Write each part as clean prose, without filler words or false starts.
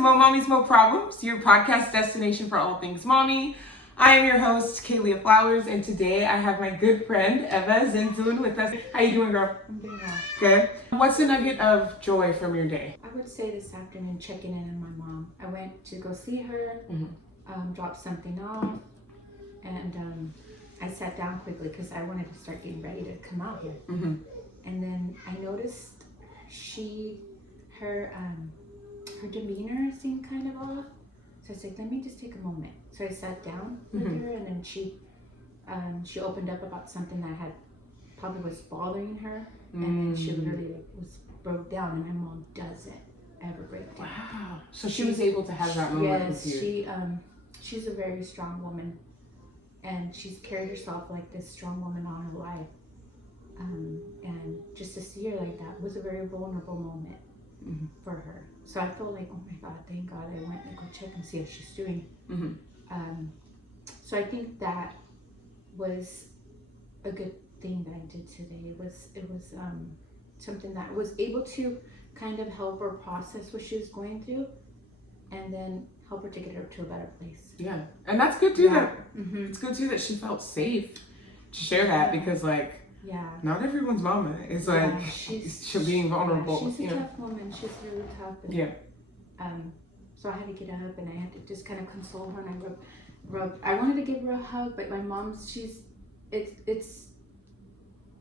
Mo Mommies, Mo Problems, your podcast destination for all things mommy. I am your host, Kaylia Flowers, and today I have my good friend, Eva Zinzun, with us. How you doing, girl? I'm doing well. Good. What's a nugget of joy from your day? I would say this afternoon checking in on my mom. I went to go see her, dropped something off, and I sat down quickly because I wanted to start getting ready to come out here. And then I noticed her demeanor seemed kind of off. So I said, let me just take a moment. So I sat down with her, and then she opened up about something that probably was bothering her, and then she literally broke down. And my mom doesn't ever break down. Wow! So she was able to have that moment with you. Yes, she's a very strong woman, and she's carried herself like this strong woman all her life. And just to see her like that was a very vulnerable moment for her. So I felt like, oh my God, thank God I went to go check and see how she's doing. So I think that was a good thing that I did today. It was something that was able to kind of help her process what she was going through, and then help her to get her to a better place. Yeah, and that's good too. It's good too that she felt safe to share that, because not everyone's mama is like she's being vulnerable. Yeah, she's a tough woman. She's really tough. And, so I had to get up and I had to just kind of console her, and I wanted to give her a hug, but my mom's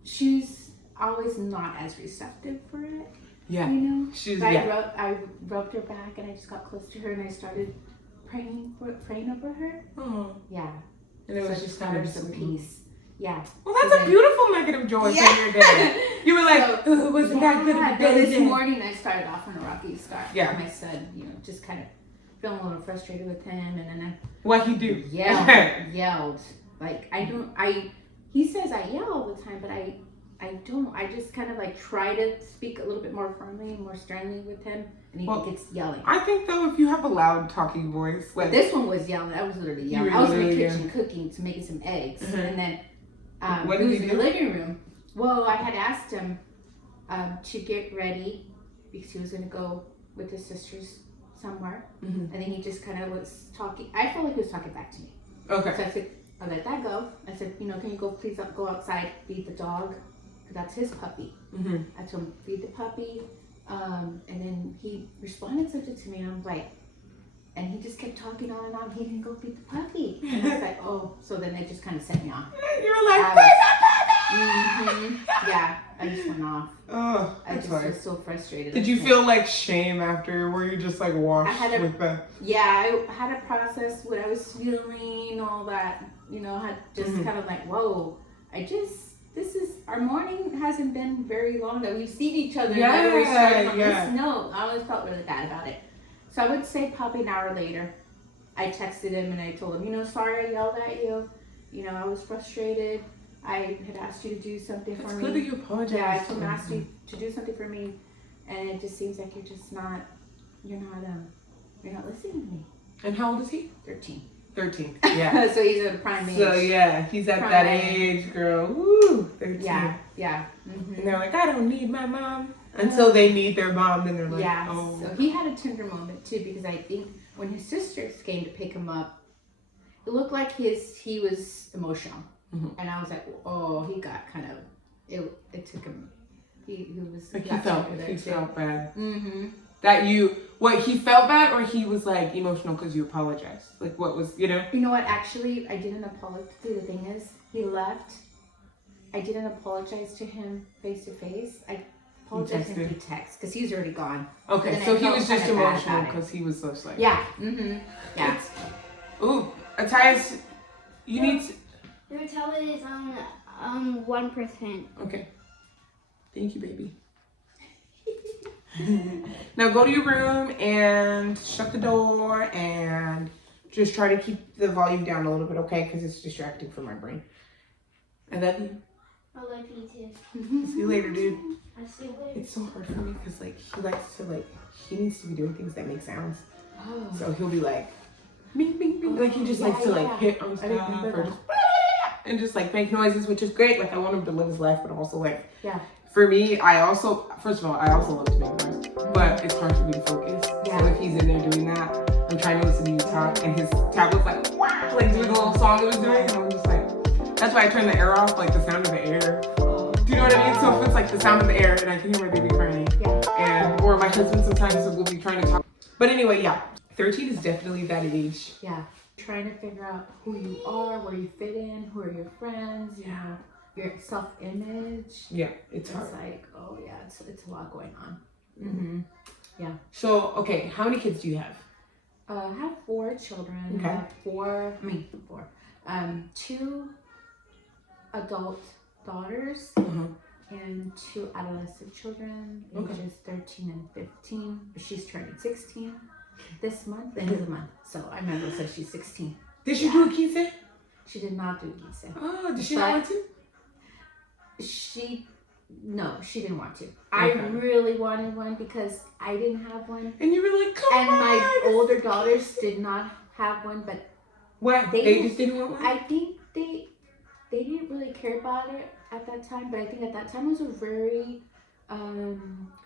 she's always not as receptive for it. Yeah, you know. She's I rubbed her back, and I just got close to her, and I started praying over her. Oh. Yeah. And it was just kind of some peace. Yeah. Well, that's a beautiful negative joy from your day. You were like, it wasn't that good of a day. This morning I started off on a rocky start. Yeah. And I said, just kind of feeling a little frustrated with him, and then what he do? Yelled. Like he says I yell all the time, but I don't. I just kind of like try to speak a little bit more firmly and more sternly with him, and he gets yelling. I think though, if you have a loud talking voice, like this one was yelling. I was literally yelling. I was in the kitchen cooking, making some eggs, and then what did he do? In the living room. Well, I had asked him to get ready because he was going to go with his sisters somewhere, and then he just kind of was talking. I felt like he was talking back to me. Okay. So I said, I let that go. I said, can you please go outside, feed the dog? That's his puppy. I told him, feed the puppy. And then he responded something to me, and I was like, and he just kept talking on and on. He didn't go feed the puppy. And I was like, oh, so then it just kind of set me off. You were like, feed the puppy! Yeah, I just went off. Oh, I just was so frustrated. Did you feel like shame after? Were you just like washed with the... Yeah, I had to process what I was feeling, all that. I had just kind of like, whoa, our morning hasn't been very long that we've seen each other. This note. I always felt really bad about it. So I would say probably an hour later, I texted him and I told him, sorry I yelled at you. I was frustrated. I had asked you to do something for me. It's good that you apologize. Yeah, I told him, asked you to do something for me, and it just seems like you're not listening to me. And how old is he? 13. 13. Yeah. So he's at a prime age. So yeah, he's at that age, girl. Woo, 13. Yeah. And they're like, I don't need my mom. Until they need their mom, then they're like, oh. So he had a tender moment too, because I think when his sisters came to pick him up, it looked like he was emotional. And I was like, oh, he got kind of, it took him, he was like, he felt bad. That he felt bad, or he was like emotional because you apologized? Like, what was, You know what, actually, I didn't apologize. The thing is, he left. I didn't apologize to him face to face. I apologized to him through text because he was already gone. Okay, so he was just emotional because he was so like... Yeah, yeah. Ooh, Attias, you need to... Your tablet is on 1%. Okay. Thank you, baby. Now go to your room and shut the door and just try to keep the volume down a little bit, okay? Because it's distracting for my brain. I love you. I love you too. See you later, dude. I'll see you later. It's so hard for me because he needs to be doing things that make sounds. Oh. So he'll be like, bing, bing, bing. Like he just likes to hit on stuff or just and just like make noises, which is great. Like I want him to live his life, but also like For me, first of all, I also love tomatoes, but it's hard for me to focus. Yeah. So if he's in there doing that, I'm trying to listen to you talk, and his tablet's like, wow, like doing the little song it was doing, and I'm just like, that's why I turn the air off, like the sound of the air. Do you know what I mean? So if it's like the sound of the air, and I can hear my baby crying, or my husband sometimes will be trying to talk. But anyway, yeah, 13 is definitely that age. Yeah. Trying to figure out who you are, where you fit in, who are your friends, you know, your self-image. Yeah, it's hard. It's like, oh yeah, it's a lot going on. Mm-hmm. Yeah. So, okay, how many kids do you have? I have 4 children. Okay. I have 4. 2 adult daughters and 2 adolescent children, ages 13 and 15. She's turning 16 this month, end of the month. So I might as well say she's 16. Did she do a quince? She did not do quince. Oh, did she not want to? No, she didn't want to. I really wanted one because I didn't have one. And you were like, come on. And my older daughters did not have one, but what? They just didn't want one? I think they didn't really care about it at that time, but I think at that time was a very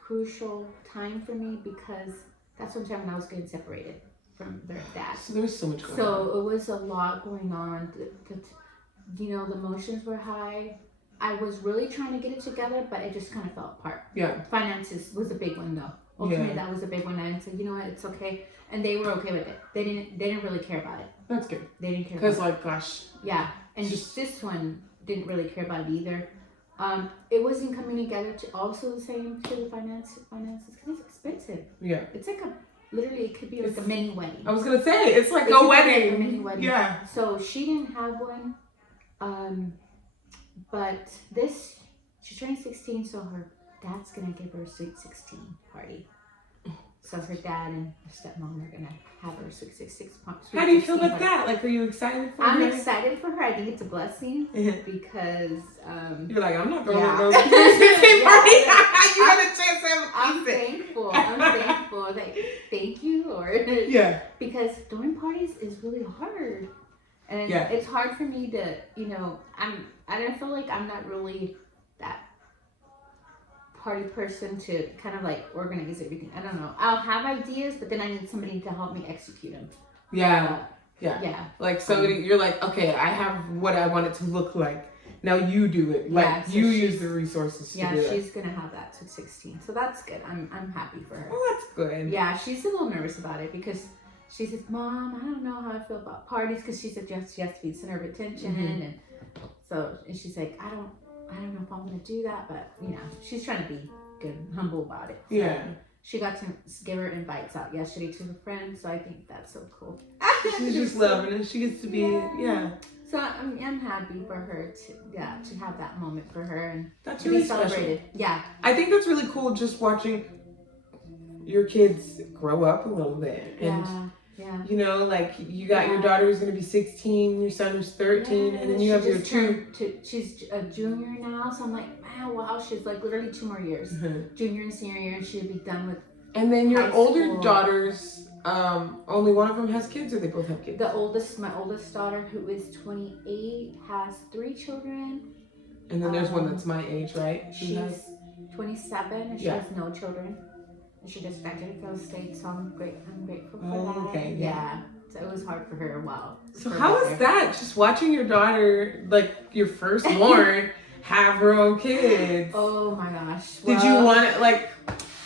crucial time for me because that's one time when I was getting separated from their dad. So there was so much going on. So it was a lot going on. The emotions were high. I was really trying to get it together, but it just kind of fell apart. Yeah. Finances was a big one though. Ultimately, that was a big one. And I said, you know what, it's okay. And they were okay with it. They didn't really care about it. That's good. They didn't care. Because like, gosh. Yeah. And just this one didn't really care about it either. It wasn't coming together to also the same to the finances because it's expensive. Yeah. It's like literally it could be like a mini wedding. I was gonna say it's like a wedding. Like a mini wedding. Yeah. So she didn't have one. But she's turning 16, so her dad's gonna give her a sweet 16 party. So her dad and her stepmom are gonna have her sweet 16 party. How do you feel about that? Like, are you excited for her? I'm excited for her. I think it's a blessing because you're like, I'm not going to go to the 16 party. You had a chance to have a I'm thankful. Like, thank you, Lord. Yeah. Because throwing parties is really hard. And it's hard for me to, I don't feel like I'm not really that party person to kind of like organize everything. I don't know. I'll have ideas, but then I need somebody to help me execute them. Yeah. Yeah. Like somebody, you're like, okay, I have what I want it to look like. Now you do it. Like so you use the resources to do it. Yeah, she's going to have that to 16. So that's good. I'm happy for her. Well, that's good. Yeah, she's a little nervous about it because she says, Mom, I don't know how I feel about parties because she said she has to be the center of attention. And so and she's like, I don't know if I'm going to do that, but she's trying to be good and humble about it. So yeah. She got to give her invites out yesterday to her friends, so I think that's so cool. She's just loving it. She gets to be, So I'm happy for her to have that moment for her and that's to really be celebrated. Special. Yeah. I think that's really cool just watching your kids grow up a little bit. And like you got your daughter who's going to be 16, your son who's 13, and then you have your 2. She's a junior now, so I'm like, man, wow, she's like literally 2 more years. Junior and senior year, and she'll be done with. And then your older daughters, only one of them has kids, or they both have kids? My oldest daughter, who is 28, has 3 children. And then there's one that's my age, right? She's 27, and she has no children. And she just graduated from the state, so I'm grateful for that. Okay. Yeah. So it was hard for her a while. So how was that? Just watching your daughter, like your firstborn, have her own kids. Oh my gosh. Did you want it like?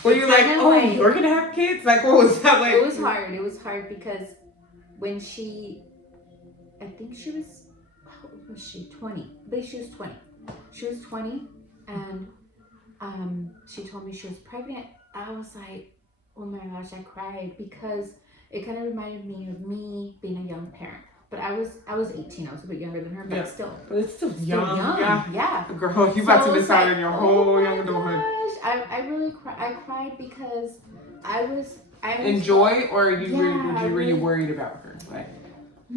Were you like, you're gonna have kids? Like, what was that like? It was hard. It was hard because when I think she was, how old was she? 20. I think she was 20. She was 20, and she told me she was pregnant. I was like, oh my gosh, I cried because it kind of reminded me of me being a young parent. But I was 18. I was a bit younger than her, but still. But it's still young. Yeah. Girl, you about to miss out on your whole young adulthood. I really cried. I cried because I was enjoy, or were you worried about her? Like,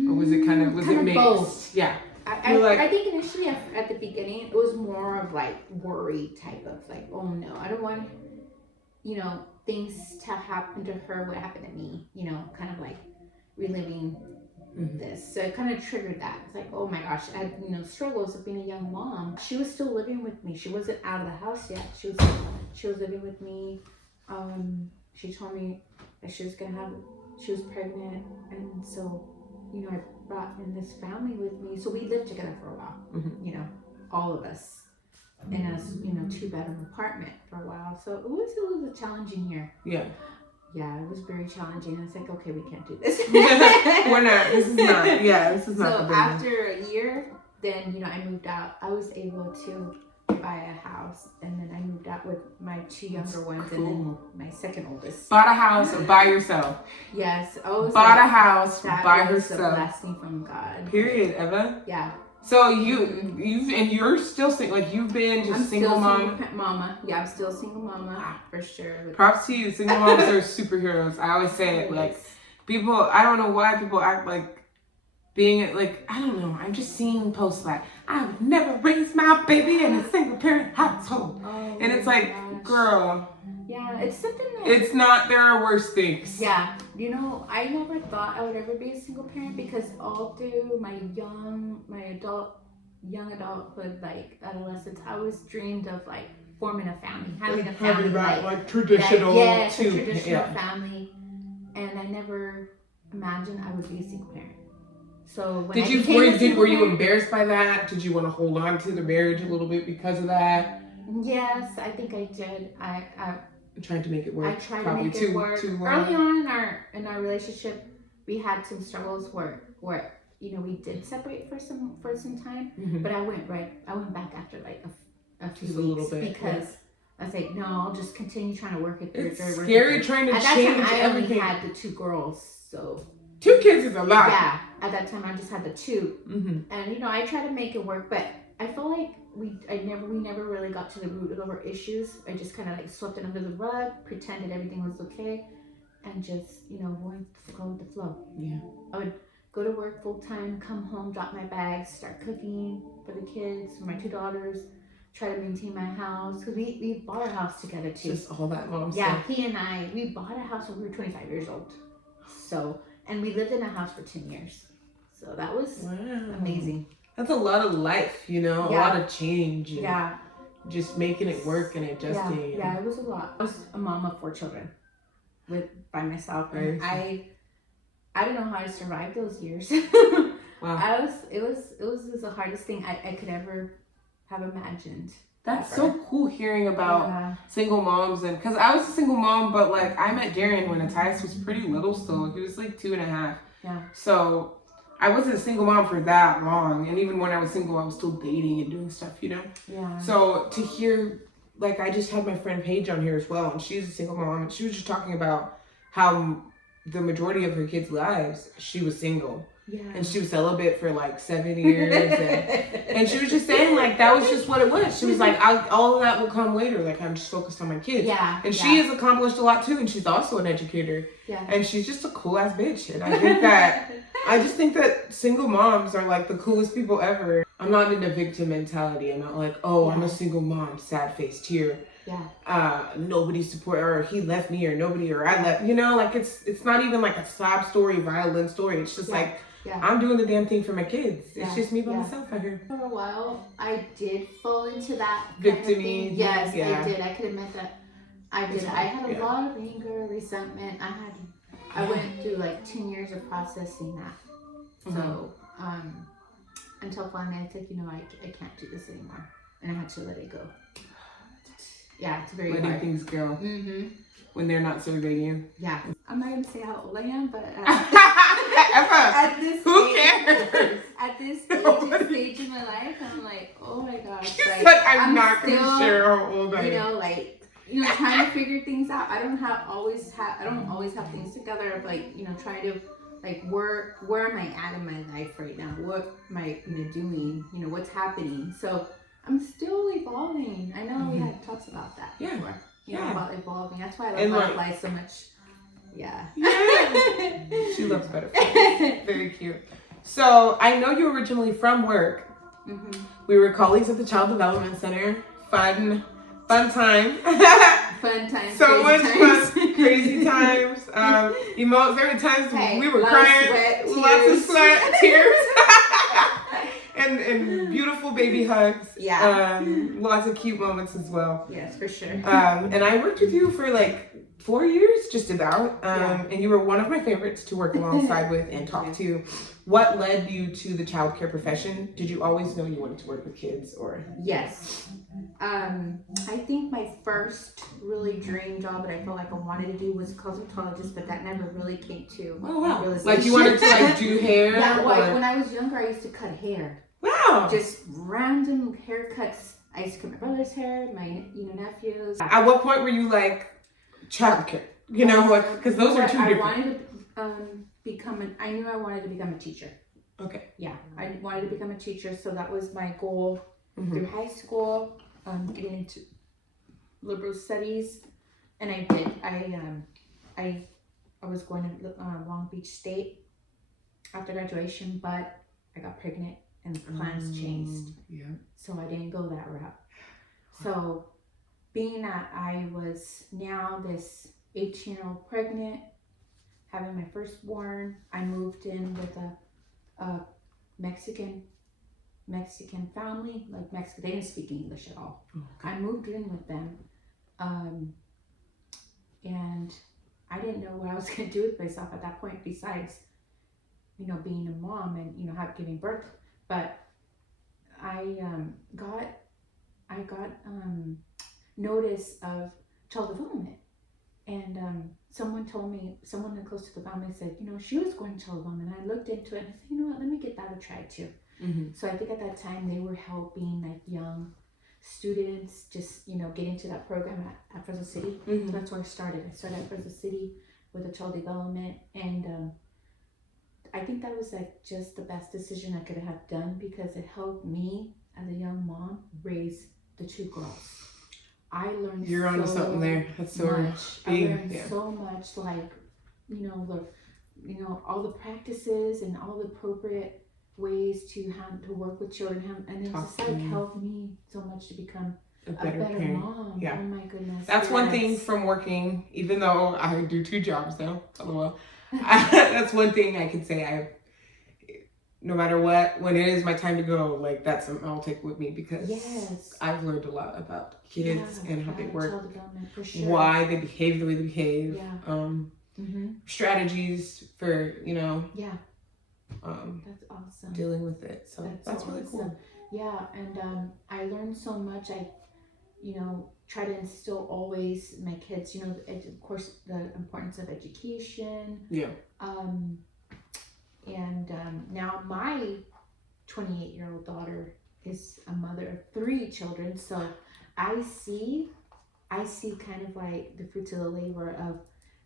or was it kind of mixed? Both. Yeah. I think initially at the beginning it was more of like worry type of like, oh no, I don't want things to happen to her what happened to me, kind of like reliving this. So it kind of triggered that. It's like, oh my gosh, I had, you know, struggles of being a young mom. She was still living with me. She wasn't out of the house yet. She was living with me. She told me that she was pregnant, and so, you know, I brought in this family with me. So we lived together for a while, you know, all of us in a, you know, 2-bedroom apartment for a while. So it was a challenging year. Yeah. Yeah, it was very challenging. I was like, okay, we can't do this. We're not. This is not. Yeah, this is not. So after a year, then, you know, I moved out. I was able to buy a house, and then I moved out with my 2 younger ones, and then my second oldest. Bought a house by yourself. Yes. Bought a house by was herself. a blessing from God. Period, Eva. Yeah. So you're still single, like you've been just single mom. Mama. Yeah, I'm still single mama for sure. Props to you. Single moms are superheroes. I always say it. Like people, I don't know why people act like being like, I don't know. I'm just seeing posts like, I would never raise my baby in a single parent household. Oh, and it's like, girl. Yeah, it's something that... It's not, there are worse things. Yeah. You know, I never thought I would ever be a single parent because all through my young adulthood, like adolescence, I always dreamed of like forming a family, having a family. Like traditional. Yes, a traditional family. And I never imagined I would be a single parent. So when were you embarrassed by that? Did you want to hold on to the marriage a little bit because of that? Yes, I think I did. I tried to make it work. I tried to make it work. Early on in our relationship, we had some struggles where you know, we did separate for some time, but I went back after like a few weeks, a little bit, because I was like, no, I'll just continue trying to work it through. It's scary trying to change everything. At that time, I only had the 2 girls, so 2 kids is a lot. Yeah, at that time I just had the 2, and you know, I tried to make it work, but I feel like we never really got to the root of our issues. I just kind of like swept it under the rug, pretended everything was okay, and just, you know, go with the flow. Yeah. I would go to work full time, come home, drop my bags, start cooking for the kids, for my 2 daughters, try to maintain my house, because we bought a house together too. Just all that mom stuff. stuff. He and we bought a house when we were 25 years old. So, and we lived in a house for 10 years. So that was amazing. That's a lot of life, you know, a lot of change. Yeah. Just making it work and adjusting. Yeah, it was a lot. I was a mom of 4 children by myself. And I don't know how I survived those years. Wow. It was the hardest thing I could ever have imagined. That's so cool hearing about single moms, and because I was a single mom, but like I met Darren when Matthias was pretty little still. He was like 2.5. Yeah. So I wasn't a single mom for that long, and even when I was single, I was still dating and doing stuff, you know. Yeah. So to hear, like, I just had my friend Paige on here as well, and she's a single mom, and she was just talking about how the majority of her kids' lives she was single. Yeah. And she was celibate for like 7 years. And she was just saying, like, that was just what it was. She was like, all of that will come later. Like, I'm just focused on my kids. Yeah. And she has accomplished a lot too. And she's also an educator. Yeah. And she's just a cool ass bitch. And I just think that single moms are like the coolest people ever. I'm not in a victim mentality. I'm not like, I'm a single mom, sad face, tear. Yeah. Nobody support, or he left me, or nobody, or I left. You know, like it's not even like a sob story, violent story. It's just like, I'm doing the damn thing for my kids. It's just me by myself out here. For a while, I did fall into that victim-y. Yes, I did. I could admit that I did. I had a lot of anger, resentment. I went through like 10 years of processing that. So, until finally I said, you know, I can't do this anymore, and I had to let it go. Yeah, it's very letting hard. things go when they're not serving you. Yeah, I'm not gonna say how old I am, but at this who cares? At this stage in my life, I'm like, oh my gosh, like, I'm not gonna share how old I am. You know, like, you know, trying to figure things out. I don't always have things together. Of like, you know, trying to like where am I at in my life right now? What am I, you know, doing? You know, what's happening? So I'm still evolving. I know we had talks about that before. You know, about evolving. That's why I love butterflies so much. Yeah. She loves butterflies. Very cute. So I know you're originally from work. We were colleagues at the Child Development Center. Fun time. Fun time. So much fun. crazy times, there were times Hey, we were lots of crying, sweat, lots of tears. sweat, tears, and beautiful baby hugs. Yeah. Lots of cute moments as well. Yes, for sure. And I worked with you for like 4 years, just about. And you were one of my favorites to work alongside with and talk to. What led you to the childcare profession? Did you always know you wanted to work with kids, or? Yes. I think my first really dream job that I felt like I wanted to do was cosmetologist, but that never really came to realization. Like you wanted to like do hair? Yeah, well, when I was younger, I used to cut hair. Wow. Just random haircuts. I used to cut my brother's hair, my nephews. At what point were you like childcare? You know, like because those are two different. I wanted to I knew I wanted to become a teacher. Okay. Yeah, I wanted to become a teacher, so that was my goal through high school. Getting into liberal studies, and I did. I was going to Long Beach State after graduation, but I got pregnant and the plans changed. Yeah. So I didn't go that route. So being that I was now this 18-year-old pregnant, having my firstborn, I moved in with a Mexican family, like Mexican. They didn't speak English at all. Okay. I moved in with them, and I didn't know what I was going to do with myself at that point, besides, being a mom and, giving birth. But I got notice of child development, and someone close to the family said, she was going to child development. And I looked into it and I said, you know what, let me get that a try too. So I think at that time they were helping like young students just, get into that program at Fresno City. So that's where I started. I started at Fresno City with a child development, and I think that was like just the best decision I could have done, because it helped me as a young mom raise the two girls. I learned You're onto something there. That's so much. I learned so much, like, all the practices and all the appropriate ways to work with children, and it just like helped me so much to become a better parent. Mom. Yeah. Oh my goodness. That's one thing from working, even though I do 2 jobs now. LOL. That's one thing I can say. No matter what, when it is my time to go, like that's something I'll take with me, because I've learned a lot about kids and how they work, for sure. why they behave the way they behave, strategies for that's awesome. dealing with it. So that's really cool. Yeah, and I learned so much. I try to instill always my kids, of course, the importance of education. Yeah. And now my 28-year-old daughter is a mother of 3 children. So I see kind of like the fruits of the labor of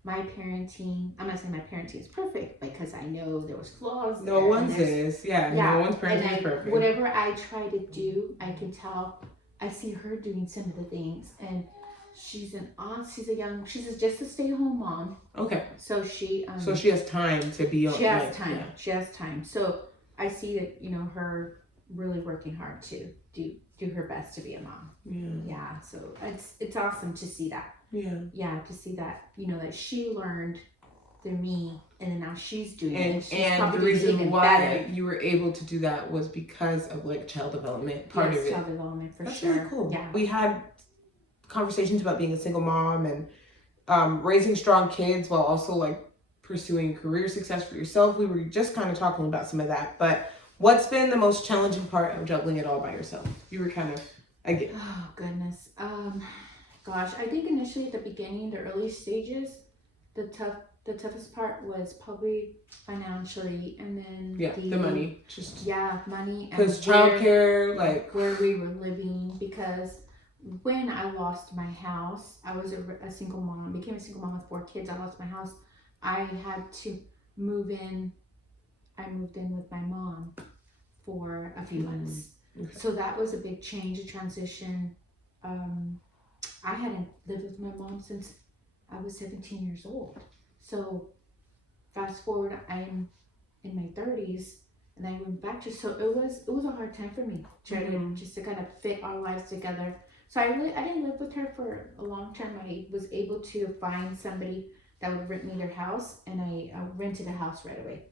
my parenting. I'm not saying my parenting is perfect, because I know there was flaws. No one's is. Yeah. No one's parenting is perfect. Whatever I try to do, I can tell. I see her doing some of the things, and she's just a stay-at-home mom. Okay. So she has time to be on. She has time. Yeah. She has time. So I see that, her really working hard to do her best to be a mom. Yeah. Yeah. So it's awesome to see that. Yeah. Yeah, to see that, that she learned through me, and then now she's doing it. And the reason why you were able to do that was because of like child development part of it. Child development, for That's sure. Really cool. Yeah. We had conversations about being a single mom and raising strong kids while also like pursuing career success for yourself. We were just kind of talking about some of that, but what's been the most challenging part of juggling it all by yourself? You were kind of oh goodness. Gosh, I think initially at the beginning, the early stages, the toughest part was probably financially, and then the money, money, because childcare, like where we were living, because when I lost my house, I was a single mom. I became a single mom with 4 kids. I lost my house. I had to move in. I moved in with my mom for a few months. Okay. So that was a big change, a transition. I hadn't lived with my mom since I was 17 years old. So fast forward, I'm in my 30s, and I went back to, so it was a hard time for me, to kind of fit our lives together, So I didn't live with her for a long time. I was able to find somebody that would rent me their house, and I rented a house right away.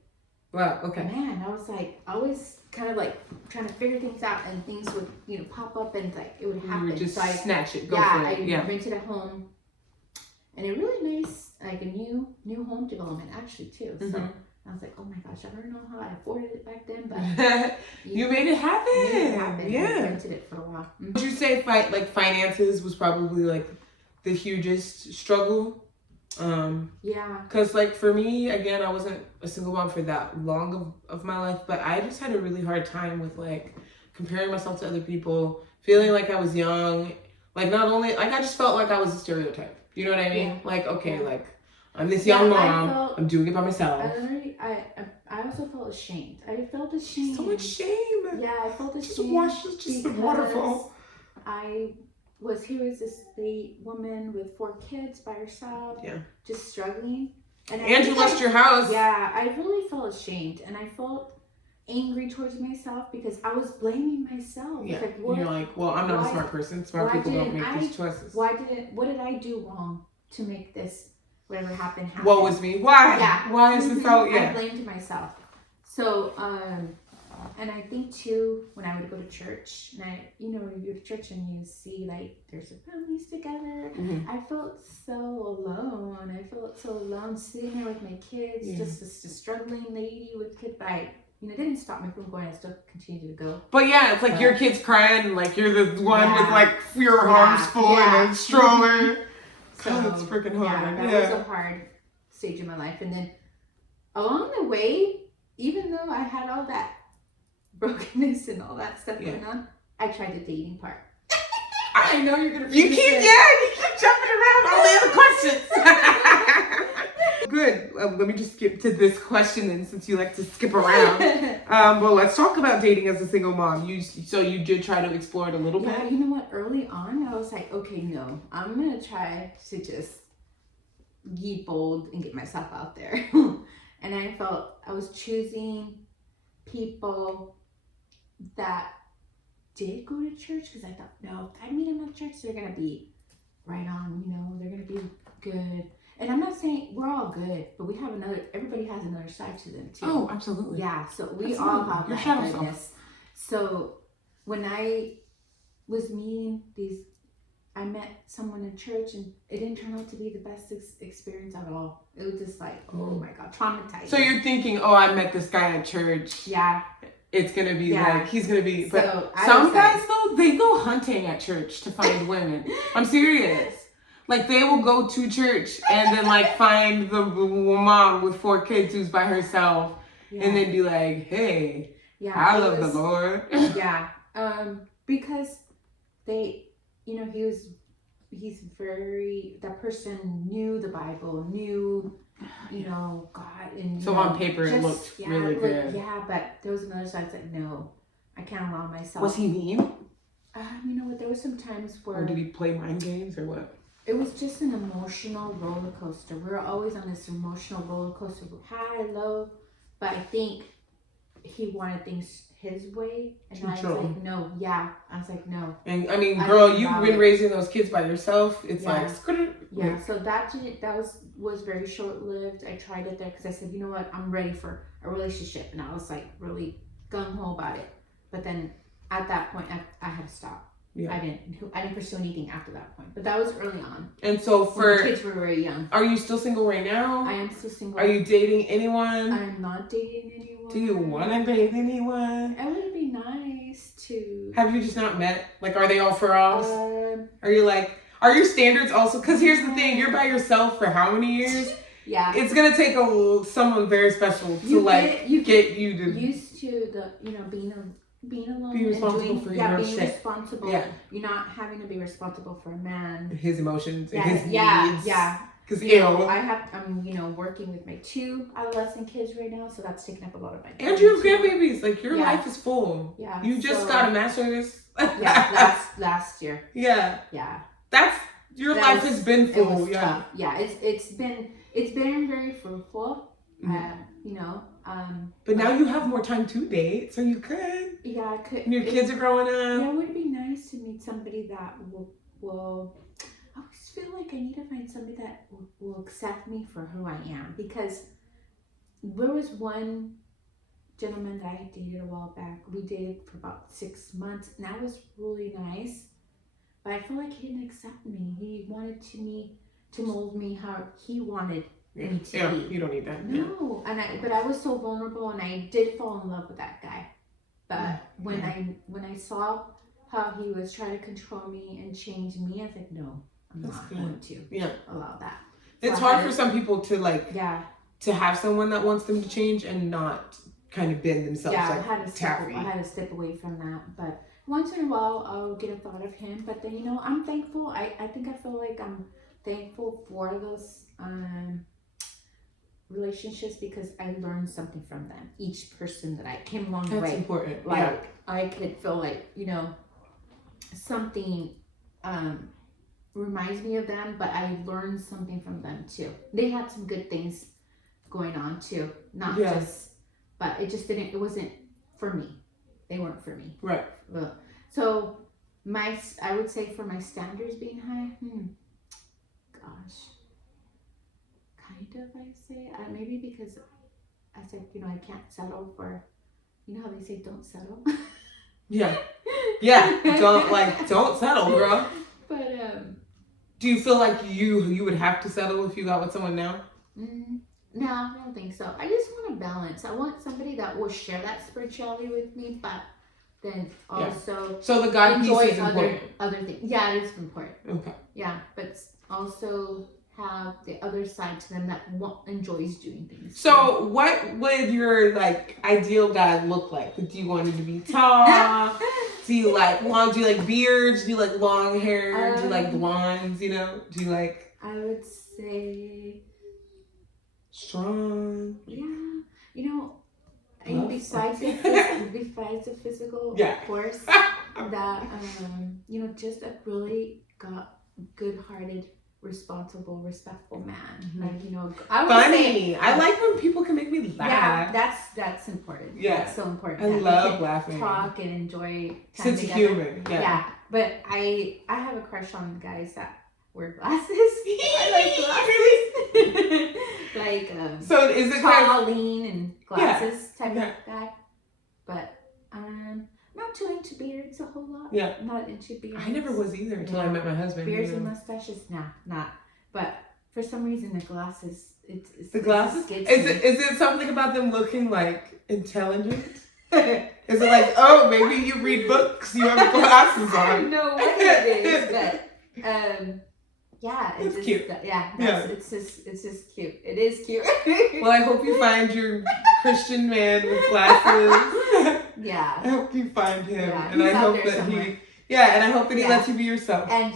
Wow. Okay. Man, I was like always kind of like trying to figure things out, and things would pop up, and like it would happen. You would just so I snatch it. Go yeah, for it. I rented a home, and a really nice like a new home development actually too. So I was like, oh my gosh, I don't know how I afforded it back then, but you made it happen. Yeah. I rented it for a while. Would you say finances was probably like the hugest struggle? Yeah. Because like for me, again, I wasn't a single mom for that long of my life, but I just had a really hard time with like comparing myself to other people, feeling like I was young, like not only like I just felt like I was a stereotype. You know what I mean? Yeah. Like okay, like I'm this young mom, I'm doing it by myself. I also felt ashamed. I felt ashamed. So much shame. Yeah, I felt ashamed. Just a waterfall. Here was this woman with 4 kids by herself. Yeah. Just struggling. And you lost your house. Yeah, I really felt ashamed, and I felt angry towards myself because I was blaming myself. Yeah. Like, You're like, well, I'm not a smart person. Smart people don't make these choices. What did I do wrong to make this whatever happened happen? What was me? Why? Yeah. Why is this so? Yeah. I blamed myself. So, and I think too, when I would go to church, and you go to church and you see like there's a families together, I felt so alone. I felt so alone sitting there with my kids, just a struggling lady with kids. But it didn't stop me from going. I still continued to go. But yeah, it's like your kids crying, like you're the one with like your arms full and a stroller. So that's freaking hard. Yeah, that was a hard stage in my life. And then along the way, even though I had all that brokenness and all that stuff going on, I tried the dating part. I know you're gonna. You keep jumping around all the other questions. Good. Let me just skip to this question then, since you like to skip around. Well, let's talk about dating as a single mom. So you did try to explore it a little bit. Yeah, you know what? Early on, I was like, okay, no, I'm gonna try to just be bold and get myself out there. And I felt I was choosing people that did go to church because I thought, no, if I meet them at church, they're gonna be right on. They're gonna be good. And I'm not saying we're all good, but everybody has another side to them too. Oh, absolutely. Yeah, so we all have your that goodness. So when I was meeting I met someone in church, and it didn't turn out to be the best experience at all. It was just like, oh my God, traumatizing. So you're thinking, oh, I met this guy at church. Yeah. It's gonna be like, he's gonna be, but so some guys though, they go hunting at church to find women. I'm serious. Like they will go to church and then like find the mom with 4 kids who's by herself, and then be like, hey, I love the Lord. Yeah. Because that person knew the Bible, knew, God. And so on paper it looked really good. Yeah, but there was another side that no, I can't allow myself. Was he mean? You know what, there was some times where... Or did he play mind games or what? It was just an emotional roller coaster. We were always on this emotional roller coaster, high, low, but I think he wanted things his way, and I was like, no, I was like, no. And I mean, girl, you've been raising those kids by yourself. It's like, yeah. So that was very short lived. I tried it there because I said, you know what, I'm ready for a relationship, and I was like really gung ho about it. But then at that point, I had to stop. Yeah. I didn't pursue anything after that point. But that was early on. And so when the kids were very young. Are you still single right now? I am still single. Are you dating anyone? I'm not dating anyone. Do you want to date anyone? It would be nice to. Have you just not met? Like, are they all for us? Are you like, are your standards also? Because here's the thing, you're by yourself for how many years? Yeah. It's going to take someone very special to get you to. Used to being alone, be responsible for your being shit. Responsible. Yeah. You're not having to be responsible for a man. His emotions and his needs. Yeah. Because I'm working with my 2 adolescent kids right now, so that's taking up a lot of my time. And your grandbabies, like your life is full. Yeah. You just got a master's. last year. Yeah. Yeah. Your life has been full. Tough. Yeah. It's been very fruitful. But now you have more time to date, so you could. Yeah, I could. And your kids are growing up. Yeah, it would be nice to meet somebody that will. I always feel like I need to find somebody that will accept me for who I am, because there was one gentleman that I dated a while back. We dated for about 6 months, and that was really nice. But I feel like he didn't accept me. He wanted to mold me how he wanted me to be. You don't need that. No, but I was so vulnerable, and I did fall in love with that guy. But when I saw how he was trying to control me and change me, I said no, I'm not going to allow that. It's hard for some people to to have someone that wants them to change and not kind of bend themselves like taffy. I had to step away from that. But once in a while, I'll get a thought of him. But then, I'm thankful. I think I feel like I'm thankful for those relationships, because I learned something from them. Each person that I came along the way. That's important. Like, I could feel like, something reminds me of them, but I learned something from them too. They had some good things going on too. Not just, but it wasn't for me. They weren't for me. Right. So I would say for my standards being high, gosh, kind of, I say, maybe because I said, I can't settle for, how they say, don't settle. Yeah. Don't settle, girl. But do you feel like you would have to settle if you got with someone now? No, I don't think so. I just want a balance. I want somebody that will share that spirituality with me, but then also so the God enjoy piece is important. other things. Yeah, it is important. Okay. Yeah, but also have the other side to them that enjoys doing things. So what would your ideal guy look like? Do you want him to be tall? Do you like long? Do you like beards? Do you like long hair? Do you like blondes? Do you like? I would say strong. Yeah, besides the physical, of course, that just a really good-hearted, responsible, respectful man. I would say, I like when people can make me laugh. Yeah, that's important. Yeah, that's so important. I love laughing. Talk and enjoy time sense together. of humor. Yeah, but I have a crush on guys that wear glasses. I like glasses. So is it tall, lean, and glasses type of guy? But not too into beards a whole lot. Yeah, not into beards. I never was either until I met my husband. Beards and mustaches, not. But for some reason, the glasses. It's the glasses. Is it something about them looking intelligent? Is it like, oh, maybe you read books, you have glasses on? I don't know what it is, but it's just, cute. It's just cute. It is cute. Well, I hope you find your Christian man with glasses. Yeah. I hope you find him, and I hope that he lets you be yourself. And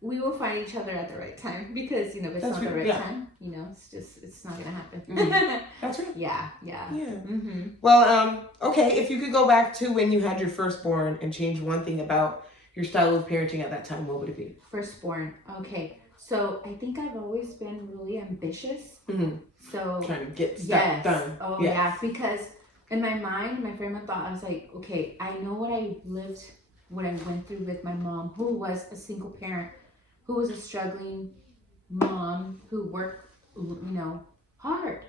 we will find each other at the right time, because if it's not the right time, it's not gonna happen. Mm-hmm. That's right. Yeah. Mm-hmm. Well, okay. If you could go back to when you had your firstborn and change one thing about your style of parenting at that time, what would it be? Firstborn. Okay. So I think I've always been really ambitious. Mm-hmm. So trying to get stuff done. Oh yeah, because in my mind, my frame of thought, I was like, okay, I know what I went through with my mom, who was a single parent, who was a struggling mom, who worked, hard.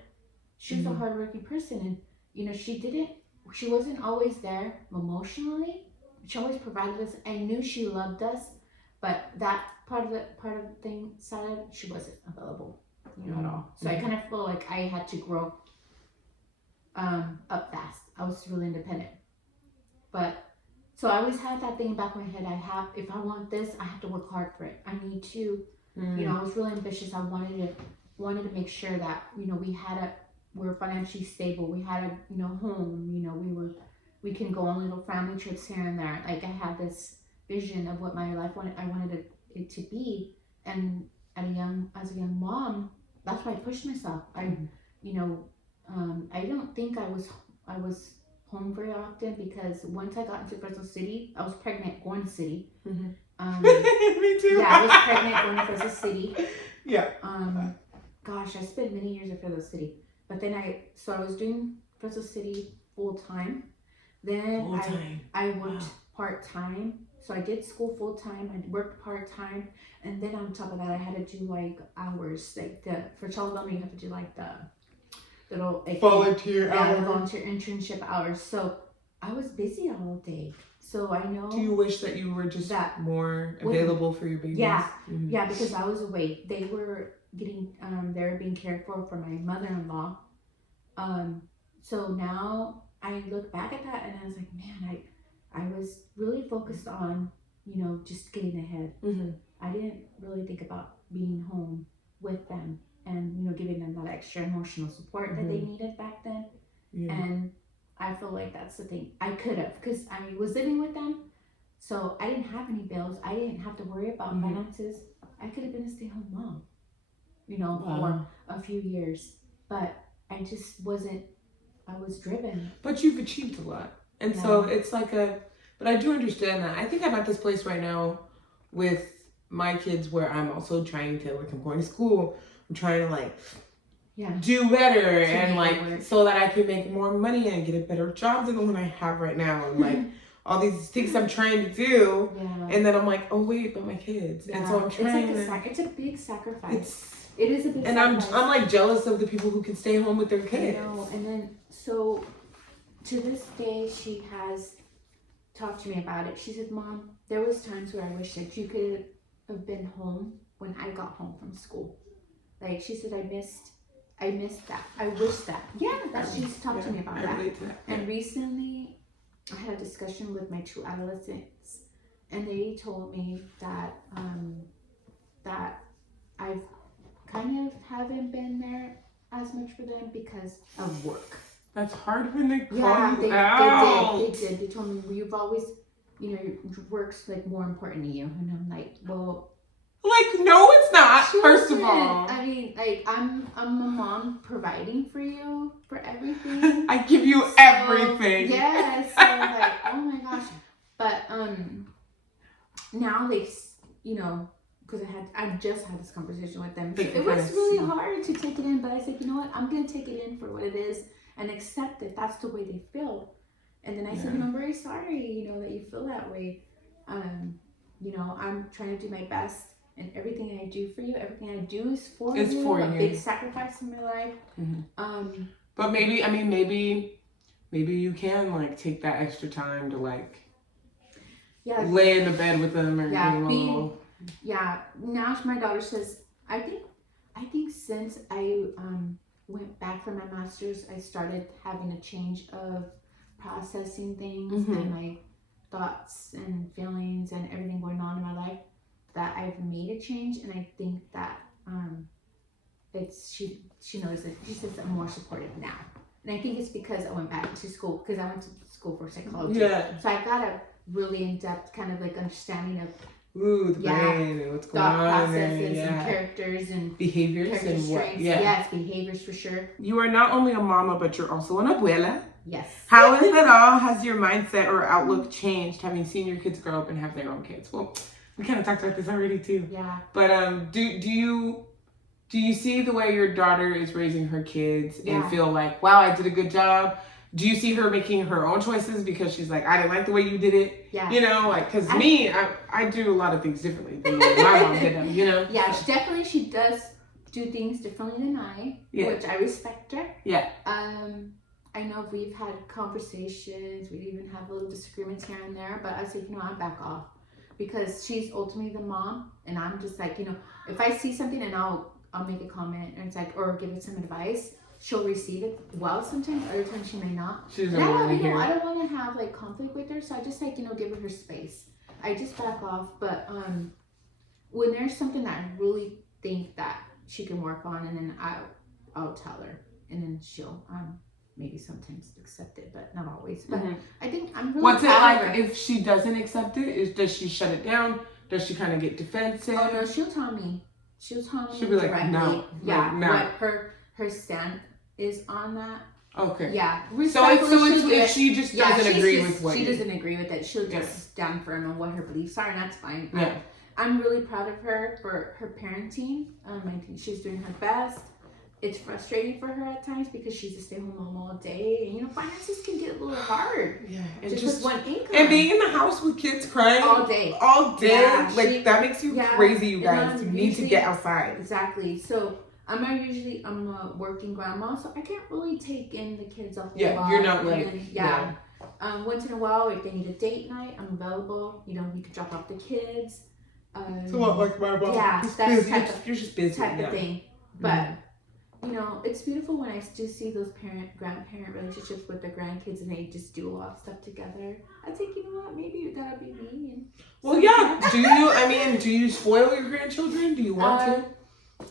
She was a hardworking person, and she wasn't always there emotionally. She always provided us. I knew she loved us, but that part of the thing side, she wasn't available, at all. So I kind of feel like I had to grow up fast. I was really independent, but so I always had that thing back in my head. If I want this, I have to work hard for it. I need to, I was really ambitious. I wanted to make sure that we were financially stable. We had a home. We can go on little family trips here and there. Like, I had this vision of what my life I wanted it to be, and as a young mom, that's why I pushed myself. I don't think I was home very often, because once I got into Fresno City, I was pregnant going to city. Mm-hmm. Me too. Yeah, I was pregnant going to Fresno City. Yeah. Gosh, I spent many years at Fresno City, but then I was doing Fresno City full time. Then I worked part time So I did school full time. I worked part time, and then on top of that, I had to do like hours. Like for child development, you have to do like the little like, Volunteer the hours. volunteer internship hours. So I was busy all day. So I know. Do you wish that you were just more available for your babies? Yeah, yeah, because I was away. They were getting they were being cared for my mother-in-law. So now I look back at that and I was like, man, I was really focused on, you know, just getting ahead. I didn't really think about being home with them and, you know, giving them that extra emotional support that they needed back then. And I feel like that's the thing. I could have, because I was living with them, so I didn't have any bills. I didn't have to worry about finances. I could have been a stay-home mom, you know, for a few years. But I just wasn't, I was driven. But you've achieved a lot. And so it's like but I do understand that. I think I'm at this place right now with my kids where I'm also trying to, like, I'm going to school. I'm trying to, like, do better and, like, so that I can make more money and get a better job than the one I have right now. And, like, all these things I'm trying to do. And then I'm like, oh, wait, but my kids. And so I'm trying it's a big sacrifice. It is a big and sacrifice. I'm like jealous of the people who can stay home with their kids. I know. And then, so to this day, she has talked to me about it. She said, Mom, there was times where I wish that you could have been home when I got home from school. Like, she said, I missed that. I wish that. Yeah, that she's talked to me about that. Relate to that. And recently, I had a discussion with my 2 adolescents, and they told me that that I've kind of haven't been there as much for them because of work. That's hard when they call you out. They did. They told me, well, you've always, you know, your work's like more important to you. And I'm like, well, like, no, it's not. First of all, I mean, like, I'm a mom providing for you for everything. I give you everything. Yes. So like, oh my gosh. But now they, you know, because I just had this conversation with them. So it was really hard to take it in, but I said, you know what, I'm gonna take it in for what it is and accept that that's the way they feel. And then I said, you know, I'm very sorry, you know, that you feel that way. You know, I'm trying to do my best, and everything I do for you, everything I do is for you. It's a big sacrifice in my life. But maybe, I mean, maybe you can, like, take that extra time to, like, lay in the bed with them or give them a little. Yeah, now my daughter says, I think since I went back for my master's, I started having a change of processing things and my thoughts and feelings and everything going on in my life, that I've made a change. And I think that she knows that. She says I'm more supportive now. And I think it's because I went back to school, because I went to school for psychology. So I got a really in-depth kind of like understanding of the brain and what's going on processes and characters and behaviors and what. Yes, behaviors for sure. You are not only a mama, but you're also an abuela. Yes. How, if at all, has your mindset or outlook changed having seen your kids grow up and have their own kids? Well, we kind of talked about this already too. Yeah. But do you see the way your daughter is raising her kids and feel like, wow, I did a good job? Do you see her making her own choices because she's like, I didn't like the way you did it? Yeah. You know, like, because I do a lot of things differently than my mom did them, you know? Yeah, she does do things differently than I, which I respect her. Yeah. I know we've had conversations, we even have little disagreements here and there, but I said, you know, I back off because she's ultimately the mom, and I'm just like, you know, if I see something and I'll make a comment, and it's like, or give it some advice, she'll receive it well sometimes, other times she may not. She doesn't want to hear it. I don't want to have like conflict with her, so I just like, you know, give her space. I just back off, but when there's something that I really think that she can work on, and then I'll tell her, and then she'll maybe sometimes accept it, but not always. But I think I'm really What's it like if she doesn't accept it? Does she shut it down? Does she kind of get defensive? Oh no, she'll tell me. She'll be like, directly, no. Yeah, no. What her stand is on that. Okay. Yeah. So if she just doesn't agree with what she doesn't agree with it, she'll just stand firm on what her beliefs are, and that's fine. Yeah. I'm really proud of her for her parenting. I think she's doing her best. It's frustrating for her at times because she's a stay-at-home mom all day, and you know, finances can get little hard. Yeah, and just with one income. And being in the house with kids crying all day. Yeah, like that makes you crazy, you guys. You need to get outside. Exactly. So I'm a working grandma, so I can't really take in the kids off the Yeah, you're not like once in a while, if they need a date night, I'm available. You know, you can drop off the kids. It's a lot like my mom. Yeah, that's you're just busy. Type of thing. But you know, it's beautiful when I do see those grandparent relationships with the grandkids, and they just do a lot of stuff together. I think, you know what, maybe that'll be me. And well, yeah. Do you spoil your grandchildren? Do you want to?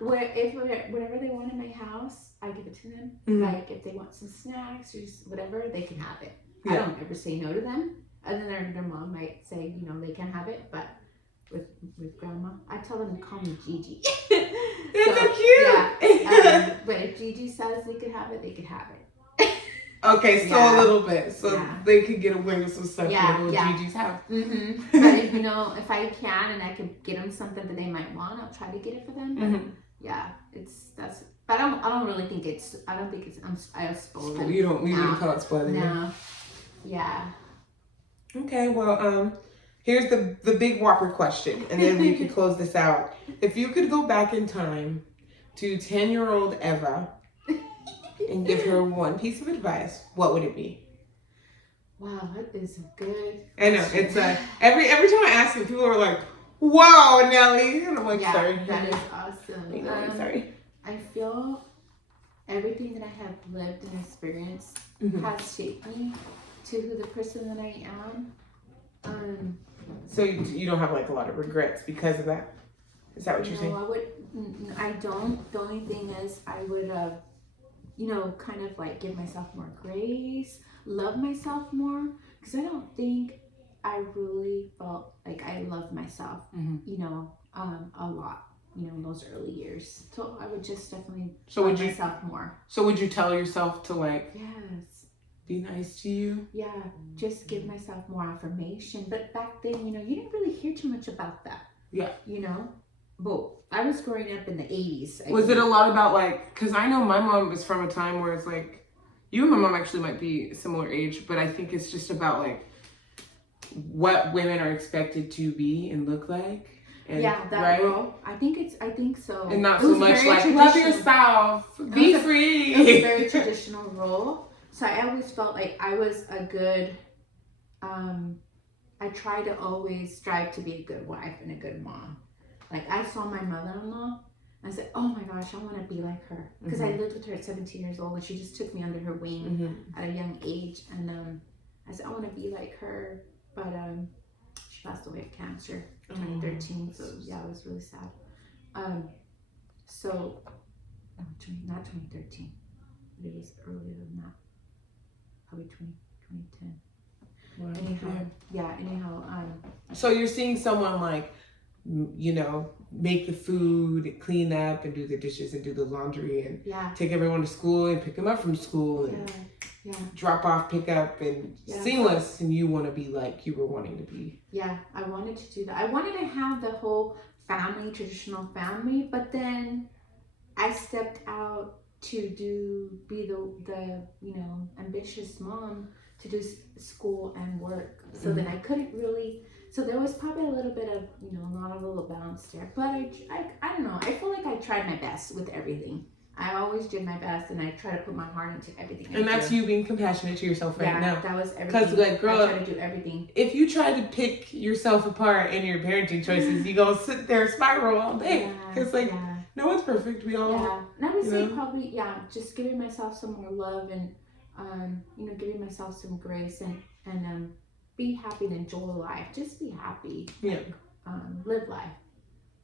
Whatever they want in my house, I give it to them. Like if they want some snacks or just whatever, they can have it. Yeah. I don't ever say no to them. And then their mom might say, you know, they can have it, but with grandma, I tell them to call me Gigi. That's so cute. Yeah. But if Gigi says they could have it, they could have it. Okay, so a little bit, so they could get away with some stuff in little Gigi's house. But if I can and I could get them something that they might want, I'll try to get it for them. But yeah, but I don't really think it's. I don't think it's. I spoil them. You don't. We wouldn't call it spoiling. No. Yeah. Okay. Well, here's the big whopper question, and then we can close this out. If you could go back in time to 10-year-old Eva and give her one piece of advice, what would it be? Wow, that is good. I know it's every time I ask it, people are like, "Wow, Nelly," and I'm like, "Sorry." That is awesome. I'm sorry. I feel everything that I have lived and experienced has shaped me to who the person that I am. So you don't have like a lot of regrets because of that? Is that what you're saying? I don't. The only thing is I would, you know, kind of like give myself more grace, love myself more, because I don't think I really felt like I loved myself, you know, a lot, you know, in those early years. So I would just definitely love myself more. So would you tell yourself to like... Yes. Be nice to you? Yeah, just give myself more affirmation. But back then, you know, you didn't really hear too much about that. Yeah. You know? But I was growing up in the 80s. Was it a lot about like, because I know my mom was from a time where it's like, you and my mom actually might be a similar age, but I think it's just about like what women are expected to be and look like. And, that role. I think so. And not so much like, love yourself, be free. It was a very traditional role. So I always felt like I was a good, I try to always strive to be a good wife and a good mom. Like I saw my mother-in-law, I said, oh my gosh, I want to be like her. Because I lived with her at 17 years old and she just took me under her wing at a young age. And I said, I want to be like her. But she passed away of cancer in 2013. So yeah, it was really sad. So, not 2013, but it was earlier than that. Probably 2010. Wow. Anyhow. So you're seeing someone like, you know, make the food, clean up, and do the dishes and do the laundry and take everyone to school and pick them up from school and drop off, pick up, and seamless. And you want to be like you were wanting to be. Yeah, I wanted to do that. I wanted to have the whole family, traditional family, but then I stepped out to be the you know, ambitious mom to do school and work. So then I couldn't really, so there was probably a little bit of, you know, not a little balance there. But I don't know, I feel like I tried my best with everything. I always did my best and I try to put my heart into everything. And that's you being compassionate to yourself now. That was everything. Because like, girl, I try to do everything. If you try to pick yourself apart in your parenting choices, you go sit there spiral all day. It's like, no one's perfect. We all. Yeah, and I would say probably just giving myself some more love and you know, giving myself some grace and be happy and enjoy life. Just be happy. Like, live life.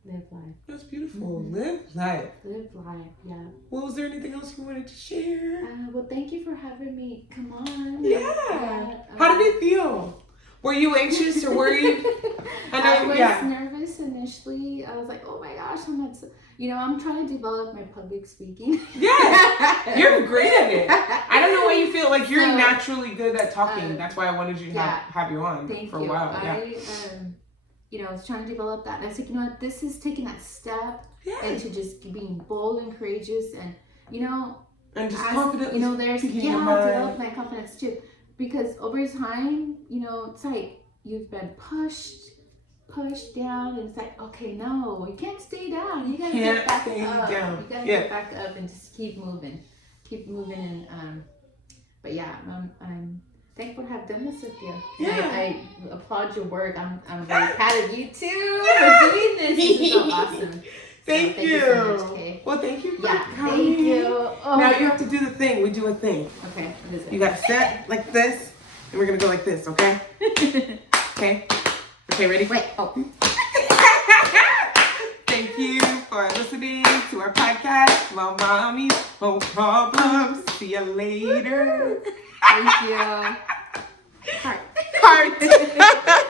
Live life. That's beautiful. Live life. Live life. Yeah. Well, was there anything else you wanted to share? Well, thank you for having me. Come on. Yeah. How did it feel? Were you anxious or worried? I was nervous initially. I was like, oh my gosh, I'm trying to develop my public speaking. Yeah, you're great at it. I don't know why you feel like you're naturally good at talking. That's why I wanted you to have you on for a while. I was trying to develop that. And I was like, you know what, this is taking that step into just being bold and courageous. And, you know, And just as, confidently you know, there's speaking your develop mind. my confidence too, because over time, you know, it's like you've been pushed down, and it's like, okay, no, you can't stay down. You gotta get back up. Down. You gotta Yeah. get back up and just keep moving, and but yeah, I'm thankful to have done this with you. Yeah. I applaud your work. I'm very proud of you too for doing this. This is so awesome. Thank So, you. so much, Kay. Well, thank you for Yeah, coming. thank you. Oh. Now you have to do the thing. We do a thing. Okay, what is it? You gotta sit like this, and we're gonna go like this, okay? Okay? Okay, ready? Wait, oh. Thank you for listening to our podcast, Well, Mommies, No Problems. See you later. Thank you. Heart. Heart.